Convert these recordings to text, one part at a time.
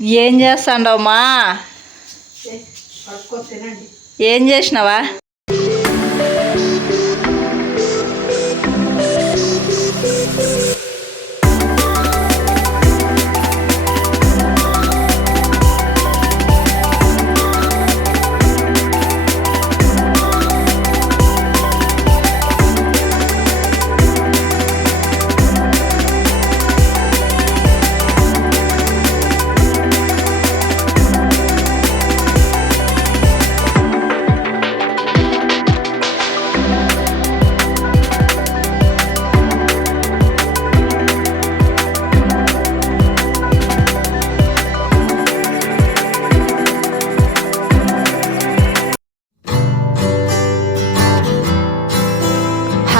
ఏం చేస్తాండవమ్మా? ఏం చేసినావా?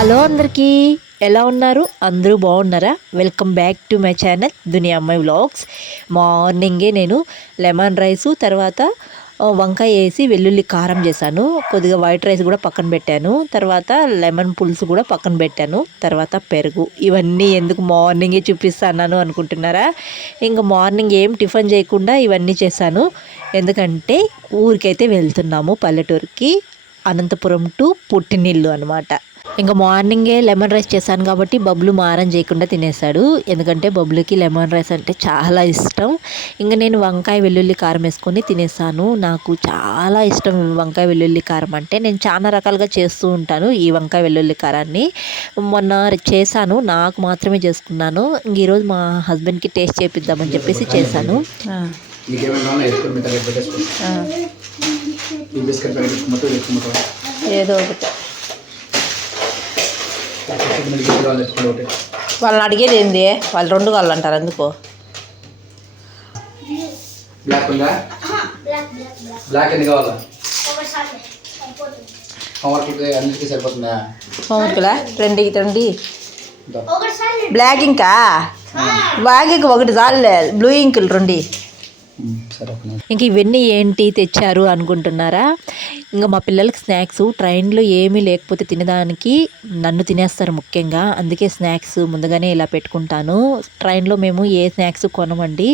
హలో అందరికీ. ఎలా ఉన్నారు? అందరూ బాగున్నారా? Welcome back to my channel దునియా అమ్మాయి వ్లాగ్స్ మార్నింగే నేను లెమన్ రైసు తర్వాత వంకాయ వేసి వెల్లుల్లి కారం చేశాను. కొద్దిగా వైట్ రైస్ కూడా పక్కన పెట్టాను. తర్వాత లెమన్ పులుసు కూడా పక్కన పెట్టాను. తర్వాత పెరుగు. ఇవన్నీ ఎందుకు మార్నింగే చూపిస్తాను అనుకుంటున్నారా? ఇంకా మార్నింగ్ ఏం టిఫిన్ చేయకుండా ఇవన్నీ చేశాను. ఎందుకంటే ఊరికైతే వెళ్తున్నాము పల్లెటూరుకి. అనంతపురం టు పుట్టినిల్లు అనమాట ఇంకా మార్నింగే లెమన్ రైస్ చేశాను కాబట్టి బబ్లు మారం చేయకుండా తినేశాడు. ఎందుకంటే బబ్లుకి లెమన్ రైస్ అంటే చాలా ఇష్టం. ఇంకా నేను వంకాయ వెల్లుల్లి కారం వేసుకొని తినేసాను నాకు చాలా ఇష్టం వంకాయ వెల్లుల్లి కారం అంటే. నేను చాలా రకాలుగా చేస్తూ ఉంటాను ఈ వంకాయ వెల్లుల్లి కారాన్ని. మొన్న చేశాను. నాకు మాత్రమే చేసుకున్నాను. ఇంక ఈరోజు మా హస్బెండ్కి టేస్ట్ చేపిద్దామని చెప్పేసి చేశాను. నీకేమైనా ఉన్నా వేసుకొని మిగతా రేపు పెట్టేసుకో ఈ బిస్కెట్ ప్యాకెట్ మొత్తం తెచ్చుకుంటాం ఏదో ఒకటి మిల్క్ వాళ్ళు తెచ్చుకోండి ఒకటి వాళ్ళని అడిగేది ఏంది? వాళ్ళు రెండు కావాలంటారు అందుకో బ్లాక్ ఉందా? బ్లాక్ ఎన్ని కావాలా? హోంవర్క్కి అన్నిటికీ సరిపోతుందా? హోంవర్క్లా రెండు రెండు. బ్లాక్ ఇంకా? బ్లాక్ ఇంక ఒకటి చాలులే బ్లూ ఇంకులు రెండు ఉమ్, సరే ఒక నిమిషం. ఇంకా ఇవన్నీ ఏంటి తెచ్చారు అనుకుంటున్నారా? ఇంకా మా పిల్లలకి స్నాక్స్ ట్రైన్లో ఏమీ లేకపోతే తినడానికి నన్ను తినేస్తారు ముఖ్యంగా. అందుకే స్నాక్స్ ముందుగానే ఇలా పెట్టుకుంటాను. ట్రైన్లో మేము ఏ స్నాక్స్ కొనమండి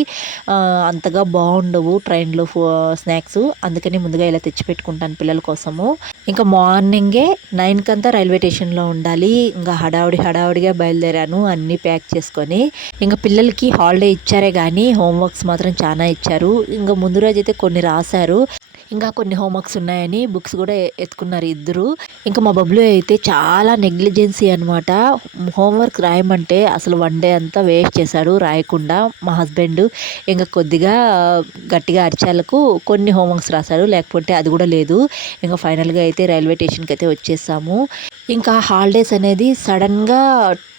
అంతగా బాగుండవు ట్రైన్లో స్నాక్స్. అందుకని ముందుగా ఇలా తెచ్చి పెట్టుకుంటాను పిల్లల కోసము. ఇంకా మార్నింగే నైన్కంతా రైల్వే స్టేషన్లో ఉండాలి. ఇంకా హడావుడి హడావుడిగా బయలుదేరాను అన్నీ ప్యాక్ చేసుకొని. ఇంకా పిల్లలకి హాలిడే ఇచ్చారే కానీ హోంవర్క్స్ మాత్రం చాలా ఇచ్చారు. ఇంకా ముందు రోజు అయితే కొన్ని రాశారు. ఇంకా కొన్ని హోంవర్క్స్ ఉన్నాయని బుక్స్ కూడా ఎత్తుకున్నారు ఇద్దరు. ఇంకా మా బబ్లు అయితే చాలా నెగ్లిజెన్సీ అనమాట హోంవర్క్ రాయమంటే అసలు వన్ డే అంతా వేస్ట్ చేశాడు రాయకుండా మా హస్బెండ్. ఇంకా కొద్దిగా గట్టిగా అరిచాలకు కొన్ని హోంవర్క్స్ రాశాడు లేకపోతే అది కూడా లేదు. ఇంకా ఫైనల్గా అయితే రైల్వే స్టేషన్కి అయితే వచ్చేసాము. ఇంకా హాలిడేస్ అనేది సడన్గా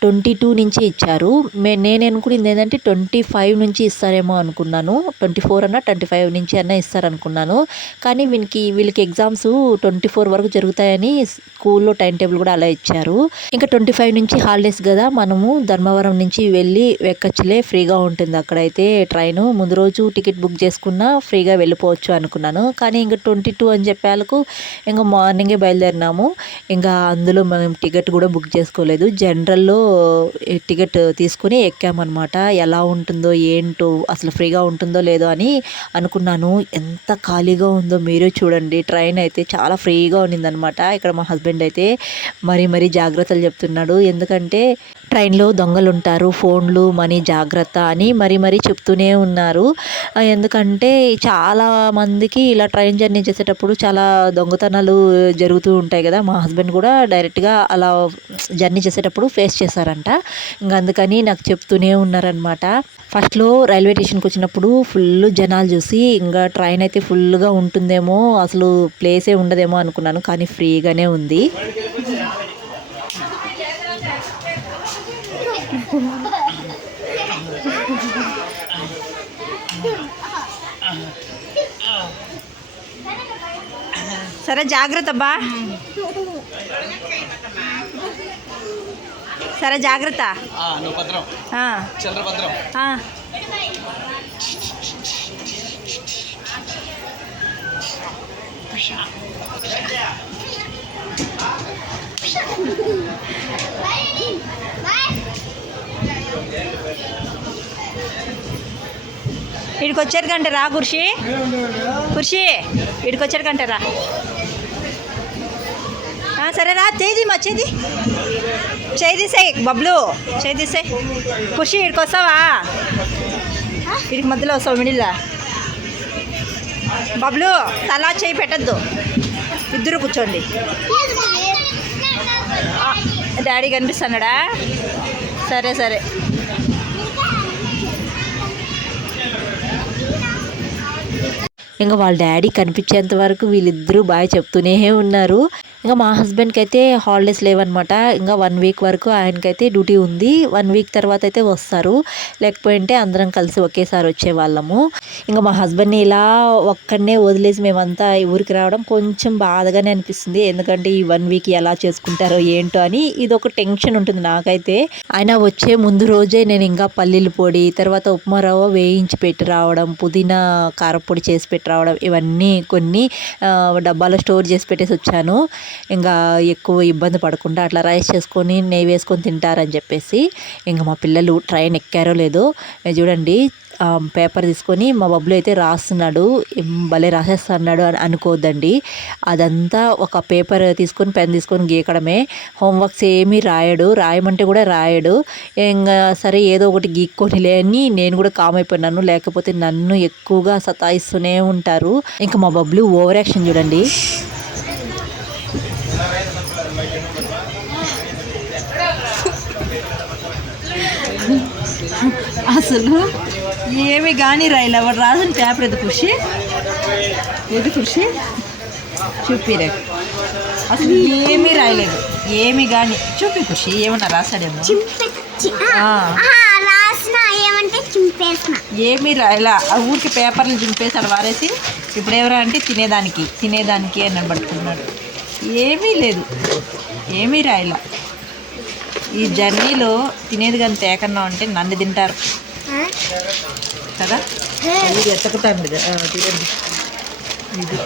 ట్వంటీ టూ నుంచి ఇచ్చారు. మే నేను అనుకునేది ఏంటంటే ట్వంటీ ఫైవ్ నుంచి ఇస్తారేమో అనుకున్నాను. ట్వంటీ ఫోర్ అన్న ట్వంటీ ఫైవ్ నుంచి అన్నా ఇస్తారనుకున్నాను. కానీ వీనికి వీళ్ళకి ఎగ్జామ్స్ ట్వంటీ ఫోర్ వరకు జరుగుతాయని స్కూల్లో టైం టేబుల్ కూడా అలా ఇచ్చారు. ఇంకా ట్వంటీ ఫైవ్ నుంచి హాలిడేస్ కదా మనము ధర్మవరం నుంచి వెళ్ళి ఎక్కచ్చులే ఫ్రీగా ఉంటుంది అక్కడైతే ట్రైన్. ముందు రోజు టికెట్ బుక్ చేసుకున్నా ఫ్రీగా వెళ్ళిపోవచ్చు అనుకున్నాను. కానీ ఇంకా ట్వంటీ టూ అని చెప్పేలకు ఇంకా మార్నింగే బయలుదేరినాము. ఇంకా అందులో మనం టికెట్ కూడా బుక్ చేసుకోలేదు. జనరల్లో టికెట్ తీసుకుని ఎక్కామన్నమాట. ఎలా ఉంటుందో ఏంటో అసలు ఫ్రీగా ఉంటుందో లేదో అని అనుకున్నాను. ఎంత ఖాళీగా ఉందో మీరే చూడండి. ట్రైన్ అయితే చాలా ఫ్రీగా ఉన్నిందనమాట ఇక్కడ మా హస్బెండ్ అయితే మరీ మరీ జాగ్రత్తలు చెప్తున్నాడు. ఎందుకంటే ట్రైన్లో దొంగలు ఉంటారు ఫోన్లు మనీ జాగ్రత్త అని మరీ మరీ చెప్తూనే ఉన్నారు. ఎందుకంటే చాలా మందికి ఇలా ట్రైన్ జర్నీ చేసేటప్పుడు చాలా దొంగతనాలు జరుగుతూ ఉంటాయి కదా. మా హస్బెండ్ కూడా డైరెక్ట్గా అలా జర్నీ చేసేటప్పుడు ఫేస్ చేశారంట. ఇంకా అందుకని నాకు చెప్తూనే ఉన్నారనమాట ఫస్ట్లో రైల్వే స్టేషన్కి వచ్చినప్పుడు ఫుల్ జనాలు చూసి ఇంకా ట్రైన్ అయితే ఫుల్గా ఉంటుందేమో అసలు ప్లేసే ఉండదేమో అనుకున్నాను. కానీ ఫ్రీగానే ఉంది. సరే జాగ్రత్త బా సరే జాగ్రత్త. నువ్వు భద్రం ఆ, చంద్ర భద్రం ఆ. ఇక్కడికి వచ్చారు కంటే రా కుర్షి. కుర్షి ఇక్కడికి వచ్చారు కంటే రా. సరే రా చేది మా చేది చేయి బబ్లు. చేయి కుర్షి ఇక్కడికి వస్తావా ఇక్కడికి మధ్యలో వస్తావు మిడిల్లా. బబ్లు తలా చేయి పెట్టద్దు. ఇద్దరు కూర్చోండి. డాడీ కనిపిస్తున్నాడా? సరే సరే. ఇంకా వాళ్ళ డాడీ కనిపించేంత వరకు వీళ్ళిద్దరూ బాయ్ చెప్తూనే ఉన్నారు. ఇంకా మా హస్బెండ్కి అయితే హాలిడేస్ లేవన్నమాట. ఇంకా వన్ వీక్ వరకు ఆయనకైతే డ్యూటీ ఉంది. వన్ వీక్ తర్వాత అయితే వస్తారు. లేకపోయింటే అందరం కలిసి ఒకేసారి వచ్చేవాళ్ళము. ఇంకా మా హస్బెండ్ని ఇలా ఒక్కడనే వదిలేసి మేమంతా ఊరికి రావడం కొంచెం బాధగానే అనిపిస్తుంది. ఎందుకంటే ఈ వన్ వీక్ ఎలా చేసుకుంటారో ఏంటో అని ఇది ఒక టెన్షన్ ఉంటుంది నాకైతే. ఆయన వచ్చే ముందు రోజే నేను ఇంకా పల్లీల పొడి తర్వాత ఉప్మా రవ్వ వేయించి పెట్టి రావడం పుదీనా కారపొడి చేసి పెట్టి రావడం ఇవన్నీ కొన్ని డబ్బాలో స్టోర్ చేసి పెట్టేసి వచ్చాను. ఇంకా ఎక్కువ ఇబ్బంది పడకుండా అట్లా రైస్ చేసుకొని నెయ్యి వేసుకొని తింటారని చెప్పేసి. ఇంకా మా పిల్లలు ట్రైన్ ఎక్కారో లేదో చూడండి Um, పేపర్ తీసుకొని మా బబ్బులు అయితే రాస్తున్నాడు భలే రాసేస్తున్నాడు అని అనుకోవద్దండి అదంతా ఒక పేపర్ తీసుకొని పెన్ తీసుకొని గీకడమే హోంవర్క్స్ ఏమీ రాయడు రాయమంటే కూడా రాయడు. ఇంకా సరే ఏదో ఒకటి గీక్కొనిలే అని నేను కూడా కామ్ అయిపోయినాను. లేకపోతే నన్ను ఎక్కువగా సతాయిస్తూనే ఉంటారు. ఇంకా మా బబ్బులు ఓవర్ యాక్షన్ చూడండి. అసలు ఏమి కానీ రాయలే ఎవరు రాసిన పేపర్ ఎదు కృషి ఎదు కృషి చూపిరే. అసలు ఏమీ రాయలేదు ఏమి కానీ చూపి కృషి ఏమన్నా రాశాడేమో. ఏమీ రాయలా ఆ ఊరికి పేపర్లు చింపేశాడు వారేసి ఇప్పుడు ఎవరా అంటే తినేదానికి తినేదానికి అని పట్టుకున్నాడు ఏమీ లేదు. ఏమీ రాయలా ఈ జర్నీలో తినేది కానీ తేకన్నా ఉంటే నన్ను తింటారు. కదా? ఇది ఎత్తకుతాం ఇది ఆ, చూడండి ఇది.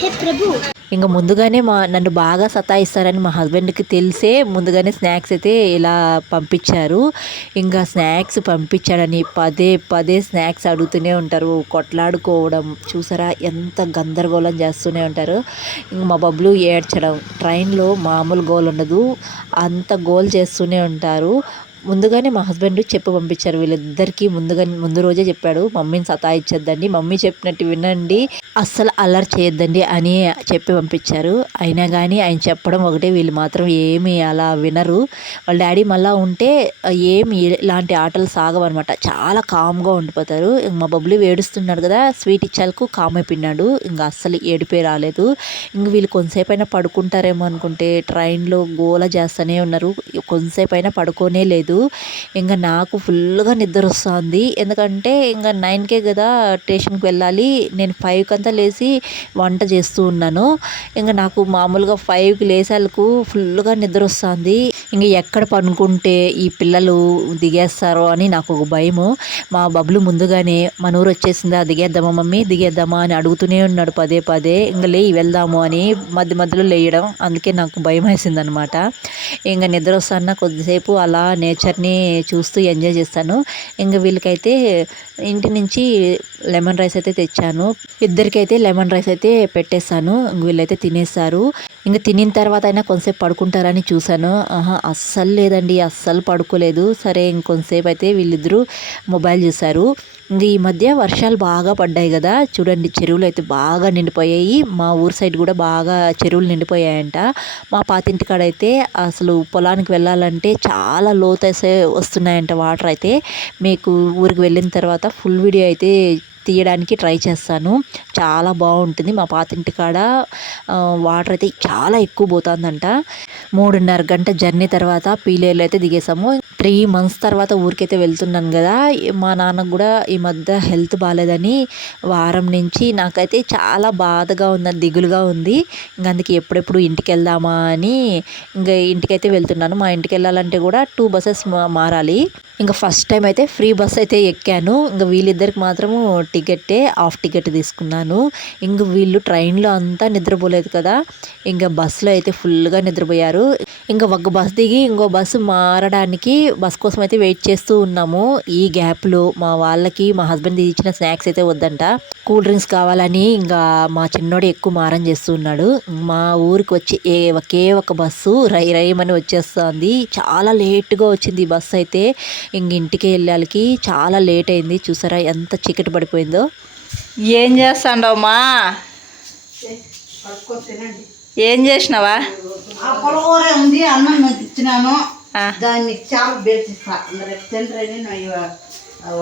హే ప్రభు. ఇంకా ముందుగానే మా నన్ను బాగా సతాయిస్తారని మా హస్బెండ్కి తెలిసే ముందుగానే స్నాక్స్ అయితే ఇలా పంపించారు. ఇంకా స్నాక్స్ పంపించాడని పదే పదే స్నాక్స్ అడుగుతూనే ఉంటారు. కొట్లాడుకోవడం చూసారా? ఎంత గందరగోళం చేస్తూనే ఉంటారు. ఇంక మా బబ్లు ఏడ్చడం ట్రైన్లో మామూలు గోల్ ఉండదు. అంత గోల్ చేస్తూనే ఉంటారు. ముందుగానే మా హస్బెండ్ చెప్పి పంపించారు. వీళ్ళిద్దరికీ ముందుగా ముందు రోజే చెప్పాడు మమ్మీని సతాయిచ్చొద్దండి మమ్మీ చెప్పినట్టు వినండి అస్సలు అల్లరి చేయొద్దండి అని చెప్పి పంపించారు. అయినా కానీ ఆయన చెప్పడం ఒకటే వీళ్ళు మాత్రం ఏమి అలా వినరు. వాళ్ళ డాడీ మళ్ళా ఉంటే ఏమి ఇలాంటి ఆటలు సాగవన్నమాట. చాలా కామ్గా ఉండిపోతారు. ఇంక మా బబ్బులు ఏడుస్తున్నాడు కదా స్వీట్ ఇచ్చాలకు కామ్ అయిపోయినాడు. ఇంకా అస్సలు ఏడిపోయి రాలేదు. ఇంక వీళ్ళు కొంతసేపు అయినా పడుకుంటారేమో అనుకుంటే ట్రైన్లో గోల చేస్తూనే ఉన్నారు. కొంతసేపు అయినా పడుకోనే లేదు. ఇంకా నాకు ఫుల్గా నిద్ర వస్తుంది ఎందుకంటే ఇంకా నైన్కే కదా స్టేషన్కి వెళ్ళాలి. నేను ఫైవ్కి అంతా లేచి వంట చేస్తూ ఉన్నాను. ఇంకా నాకు మామూలుగా ఫైవ్కి లేసాలకు ఫుల్గా నిద్ర వస్తుంది ఇంకా ఎక్కడ పనుకుంటే ఈ పిల్లలు దిగేస్తారో అని నాకు ఒక భయము. మా బబ్బులు ముందుగానే మన ఊరు వచ్చేసిందా దిగేద్దామా మమ్మీ దిగేద్దామా అని అడుగుతూనే ఉన్నాడు పదే పదే. ఇంకా లేయి వెళ్దాము అని మధ్య మధ్యలో లేయడం అందుకే నాకు భయం వేసింది అనమాట ఇంకా నిద్ర వస్తాన కొద్దిసేపు అలా నేచర్ని చూస్తూ ఎంజాయ్ చేస్తాను. ఇంకా వీళ్ళకైతే ఇంటి నుంచి లెమన్ రైస్ అయితే తెచ్చాను. ఇద్దరికైతే లెమన్ రైస్ అయితే పెట్టేస్తాను. వీళ్ళైతే తినేస్తారు. ఇంకా తినిన తర్వాత అయినా కొంతసేపు పడుకుంటారని చూశాను. ఆహా అస్సలు లేదండి అస్సలు పడుకోలేదు. సరే ఇంకొంతసేపు అయితే వీళ్ళిద్దరూ మొబైల్ చూశారు. ఇంక ఈ మధ్య వర్షాలు బాగా పడ్డాయి కదా. చూడండి చెరువులు అయితే బాగా నిండిపోయాయి. మా ఊరు సైడ్ కూడా బాగా చెరువులు నిండిపోయాయంట. మా పాతింటి కాడ అయితే అసలు పొలానికి వెళ్ళాలంటే చాలా లోతైసే వస్తున్నాయంట వాటర్ అయితే. మీకు ఊరికి వెళ్ళిన తర్వాత ఫుల్ వీడియో అయితే తీయడానికి ట్రై చేస్తాను. చాలా బాగుంటుంది. మా పాతింటి కాడ వాటర్ అయితే చాలా ఎక్కువ పోతుందంట. మూడున్నర గంట జర్నీ తర్వాత పీలేరు అయితే దిగేసాము. త్రీ మంత్స్ తర్వాత ఊరికైతే వెళ్తున్నాను కదా మా నాన్నకు కూడా ఈ మధ్య హెల్త్ బాగాలేదని వారం నుంచి నాకైతే చాలా బాధగా ఉంది దిగులుగా ఉంది. ఇంకా అందుకే ఎప్పుడెప్పుడు ఇంటికి వెళ్దామా అని ఇంకా ఇంటికైతే వెళ్తున్నాను. మా ఇంటికి వెళ్ళాలంటే కూడా టూ బస్సెస్ మారాలి. ఇంకా ఫస్ట్ టైం అయితే ఫ్రీ బస్ అయితే ఎక్కాను. ఇంకా వీళ్ళిద్దరికి మాత్రము టికెట్టే హాఫ్ టికెట్ తీసుకున్నాను. ఇంక వీళ్ళు ట్రైన్లో అంతా నిద్రపోలేదు కదా ఇంకా బస్సులో అయితే ఫుల్గా నిద్రపోయారు. ఇంకా ఒక బస్ దిగి ఇంకో బస్సు మారడానికి బస్ కోసం అయితే వెయిట్ చేస్తూ ఉన్నాము. ఈ గ్యాప్లో మా వాళ్ళకి మా హస్బెండ్ ఇచ్చిన స్నాక్స్ అయితే వద్దంట. కూల్ డ్రింక్స్ కావాలని ఇంకా మా చిన్నోడు ఎక్కువ మారం చేస్తున్నాడు మా ఊరికి వచ్చి ఏ ఒకే ఒక బస్సు రై రైమని వచ్చేస్తుంది. చాలా లేట్గా వచ్చింది ఈ బస్సు అయితే. ఇంక ఇంటికి వెళ్ళాలికి. చాలా లేట్ అయింది. చూసారా ఎంత చీకటి పడిపోయిందో. ఏం చేస్తాండమ్మా ఏం చేసినావా? ఉంది. అన్నం ఆ. దాన్ని చేప బేర్చిస్తా రేపు తింటారని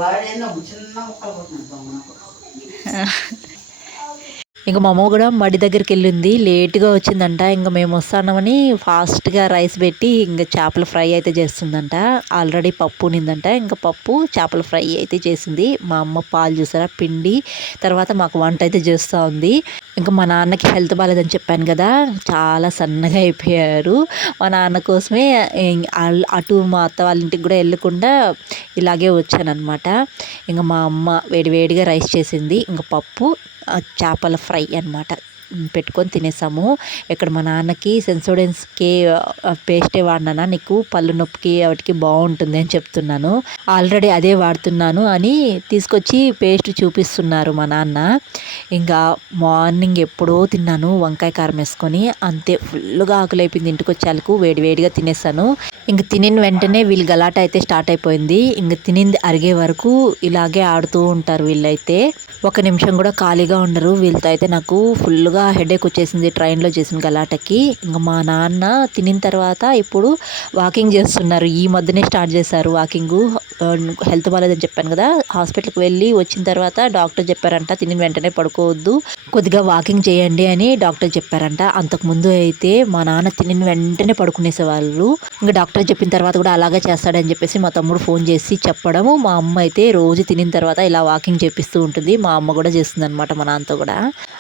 వాడేనో చిన్న ముక్కలు కొట్టినాడు నాకు. ఇంకా మా అమ్మ కూడా మడి దగ్గరికి వెళ్ళింది. లేట్గా వచ్చిందంట. ఇంకా మేము వస్తామని ఫాస్ట్గా రైస్ పెట్టి ఇంకా చేపల ఫ్రై అయితే చేస్తుందంట. ఆల్రెడీ పప్పు ఉన్నిందంట. ఇంకా పప్పు చేపల ఫ్రై అయితే చేసింది. మా అమ్మ పాలు చూసారా? పిండి తర్వాత మాకు వంట అయితే చేస్తూ ఉంది. ఇంకా మా నాన్నకి హెల్త్ బాగాలేదని చెప్పాను కదా చాలా సన్నగా అయిపోయారు. మా నాన్న కోసమే అల్- అటు మా అత్త వాళ్ళ ఇంటికి కూడా వెళ్ళకుండా ఇలాగే వచ్చానమాట ఇంకా మా అమ్మ వేడివేడిగా రైస్ చేసింది ఇంకా పప్పు చేపల ఫ్రై అన్నమాట. పెట్టుకొని తినేసాము. ఇక్కడ మా నాన్నకి సెన్సోడెన్స్కి పేస్టే వాడినా నీకు పళ్ళు నొప్పికి వాటికి బాగుంటుంది అని చెప్తున్నాను. ఆల్రెడీ అదే వాడుతున్నాను అని తీసుకొచ్చి పేస్ట్ చూపిస్తున్నారు మా నాన్న. ఇంకా మార్నింగ్ ఎప్పుడో తిన్నాను వంకాయ కారం వేసుకొని. అంతే ఫుల్గా ఆకులైపోయింది ఇంటికి వచ్చేందుకు వేడి వేడిగా తినేసాను. ఇంక తినిన వెంటనే వీళ్ళు గలాట అయితే స్టార్ట్ అయిపోయింది. ఇంక తినింది అరిగే వరకు ఇలాగే ఆడుతూ ఉంటారు వీళ్ళైతే. ఒక నిమిషం కూడా ఖాళీగా ఉండరు. వీళ్ళతో అయితే నాకు ఫుల్గా హెడేక్ వచ్చేసింది ట్రైన్లో చేసిన గలాటకి. ఇంకా మా నాన్న తినిన తర్వాత ఇప్పుడు వాకింగ్ చేస్తున్నారు. ఈ మధ్యనే స్టార్ట్ చేశారు వాకింగ్ హెల్త్ బాగాలేదని చెప్పాను కదా హాస్పిటల్కి వెళ్ళి వచ్చిన తర్వాత డాక్టర్ చెప్పారంట తినిన వెంటనే పడుకోవద్దు కొద్దిగా వాకింగ్ చేయండి అని డాక్టర్ చెప్పారంట. అంతకుముందు అయితే మా నాన్న తినిన వెంటనే పడుకునేసేవాళ్ళు. ఇంకా డాక్టర్ చెప్పిన తర్వాత కూడా అలాగే చేస్తాడని చెప్పేసి మా తమ్ముడు ఫోన్ చేసి చెప్పడము. మా అమ్మ అయితే రోజు తినిన తర్వాత ఇలా వాకింగ్ చేపిస్తూ ఉంటుంది. మా అమ్మ కూడా చేస్తుంది అనమాట మా నాన్నతో కూడా.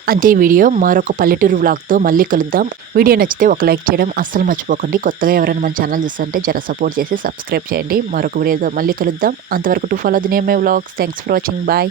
అంతే వీడియో. మరొక పల్లెటూరు వ్లాగ్తో మళ్ళీ కలుద్దాం. వీడియో నచ్చితే ఒక లైక్ చేయడం అస్సలు మర్చిపోకండి. కొత్తగా ఎవరైనా మన ఛానల్ చూస్తుంటే జర సపోర్ట్ చేసి సబ్స్క్రైబ్ చేయండి. మరొక వీడియోతో మళ్ళీ కలుద్దాం. అంతవరకు to follow the name my vlogs thanks for watching bye